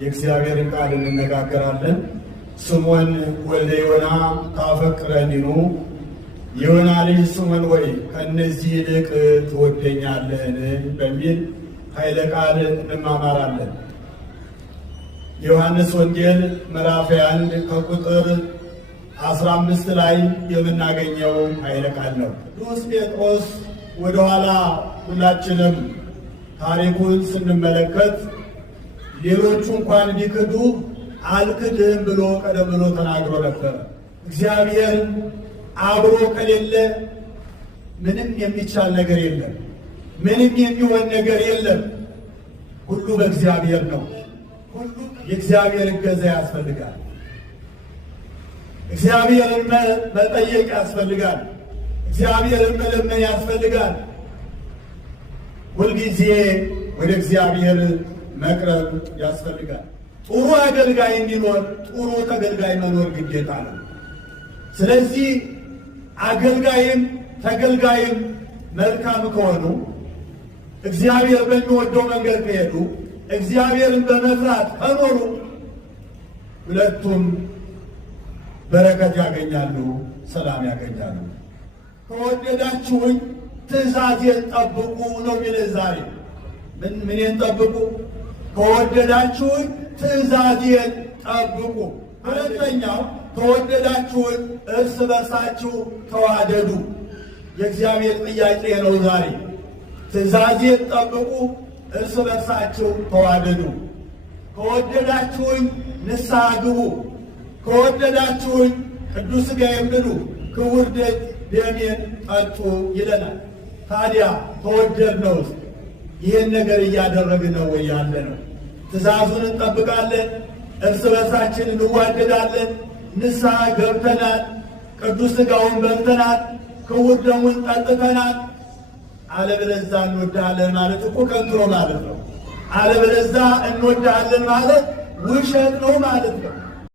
የእግዚአብሔርን ቃል እንነጋገራለን። ስምዖን ወልደ ዮና ታፈቅረኒኑ፣ የዮና ልጅ ስምዖን ወይ ከእነዚህ ይልቅ ትወደኛለህን? በሚል ኃይለ ቃል እንማማራለን። ዮሐንስ ወንጌል ምዕራፍ 1 ከቁጥር 15 ላይ የምናገኘው ኃይለ ቃል ነው። ቅዱስ ጴጥሮስ ወደኋላ ሁላችንም ታሪኩን ስንመለከት ሌሎቹ እንኳን ቢክዱ አልክድህም ብሎ ቀደም ብሎ ተናግሮ ነበር። እግዚአብሔር አብሮ ከሌለ ምንም የሚቻል ነገር የለም፣ ምንም የሚሆን ነገር የለም። ሁሉ በእግዚአብሔር ነው። ሁሉ የእግዚአብሔር እገዛ ያስፈልጋል። እግዚአብሔርን መጠየቅ ያስፈልጋል። እግዚአብሔርን መለመን ያስፈልጋል። ሁልጊዜ ወደ እግዚአብሔር መቅረብ ያስፈልጋል። ጥሩ አገልጋይ እንዲኖር ጥሩ ተገልጋይ መኖር ግዴታ ነው። ስለዚህ አገልጋይም ተገልጋይም መልካም ከሆኑ፣ እግዚአብሔር በሚወደው መንገድ ከሄዱ፣ እግዚአብሔርን በመፍራት ከኖሩ ሁለቱም በረከት ያገኛሉ፣ ሰላም ያገኛሉ። ከወደዳችሁኝ ትእዛዜን ጠብቁ ነው የሚለን ዛሬ። ምንን ጠብቁ? ከወደዳችሁኝ ትእዛዜን ጠብቁ። ሁለተኛው ከወደዳችሁኝ እርስ በርሳችሁ ተዋደዱ። የእግዚአብሔር ጥያቄ ነው ዛሬ። ትእዛዜን ጠብቁ፣ እርስ በርሳችሁ ተዋደዱ። ከወደዳችሁኝ ንስሐ ግቡ። ከወደዳችሁኝ ቅዱስ ሥጋዬን ብሉ፣ ክቡር ደሜን ጠጡ ይለናል። ታዲያ ተወደድነው? ይህን ነገር እያደረግን ነው ወይ? ያለ ነው። ትእዛዙን እንጠብቃለን፣ እርስ በርሳችን እንዋደዳለን፣ ንስሐ ገብተናል፣ ቅዱስ ሥጋውን በልተናል፣ ክቡር ደሙን ጠጥተናል። አለበለዚያ እንወድሃለን ማለት እኮ ከንቱ ማለት ነው። አለበለዚያ እንወድሃለን ማለት ውሸት ነው ማለት ነው።